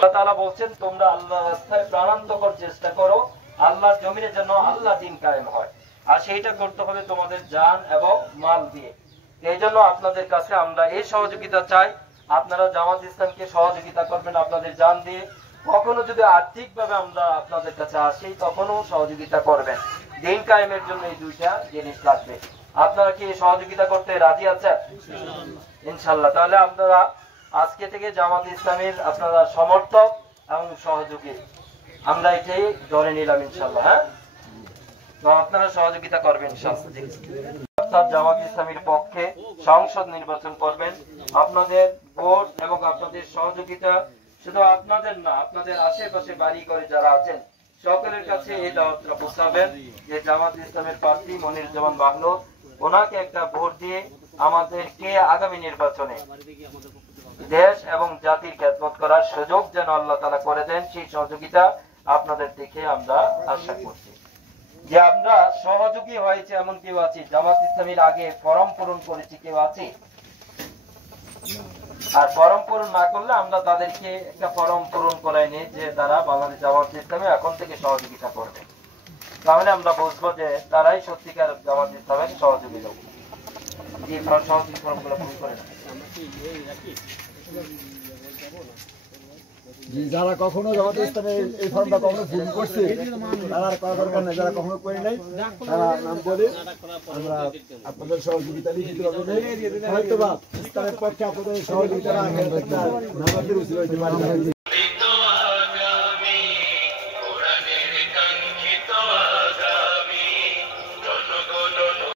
আল্লাহ তাআলা বলছেন তোমরা আল্লাহর রাস্তায় প্রাণান্তকর চেষ্টা করো, আল্লাহর জমিনে যেন আল্লাহ দিন কায়েম হয়, আর সেইটা করতে হবে তোমাদের জান এবং মাল দিয়ে। এই জন্য আপনাদের কাছে আমরা এই সহযোগিতা চাই, আপনারা জামাত ইসলামকে সহযোগিতা করবেন আপনাদের জান দিয়ে। কখনো যদি আর্থিক ভাবে আমরা আপনাদের কাছে আসি তখনও সহযোগিতা করবেন। দিন কায়েমের জন্য এই দুইটা জিনিস লাগবে। আপনারা কি সহযোগিতা করতে রাজি আছেন? ইনশাআল্লাহ। তাহলে আপনারা আজকে থেকে জামাত ইসলামের আপনারা সমর্থক এবং সহযোগী, আমরা এটাই ধরে নিলাম ইনশাআল্লাহ। হ্যাঁ, তো আপনারা সহযোগিতা করবেন ইনশাআল্লাহ। জামাত ইসলামের পক্ষে সংসদ নির্বাচন করবেন, আপনাদের ভোট এবং আপনাদের সহযোগিতা শুধু আপনাদের না, আপনাদের আশেপাশে বাড়ি করে যারা আছেন সকলের কাছে এই দাওয়াতটা পৌঁছাবেন যে জামাত ইসলামের প্রার্থী মনিরুজ্জামান বাহলুল, ওনাকে একটা ভোট দিয়ে আমাদেরকে আগামী নির্বাচনে দেশ এবং জাতির খেদমত করার সুযোগ যেন আল্লাহ তাআলা করে দেন, সেই সহযোগিতা আপনাদের দেখে আমরা আশা করছি। যে আমরা সহযোগী হয়েছে এমন কেউ আছে? জামাত ইসলামের আগে ফরম পূরণ করেছি কেউ আছে? আর ফরম পূরণ না করলে আমরা তাদেরকে একটা ফরম পূরণ করাই নিই যে তারা বাংলাদেশ জামাত ইসলামে এখন থেকে সহযোগিতা করবে, তাহলে আমরা বুঝবো যে তারাই সত্যিকার জামাত ইসলামের সহযোগী লোক। যে সহযোগী ফর্মগুলো পূরণ করে না, যারা কখনো জামাত ইসলামের এই ফর্মটা কখনো ভুল করছে তারা করা দরকার নেই, যারা কখনো করে নাই তারা নাম বলে আমরা আপনাদের সহযোগিতা লিখিত হবে। হয়তো বা ইসলামের পক্ষে আপনাদের সহযোগিতা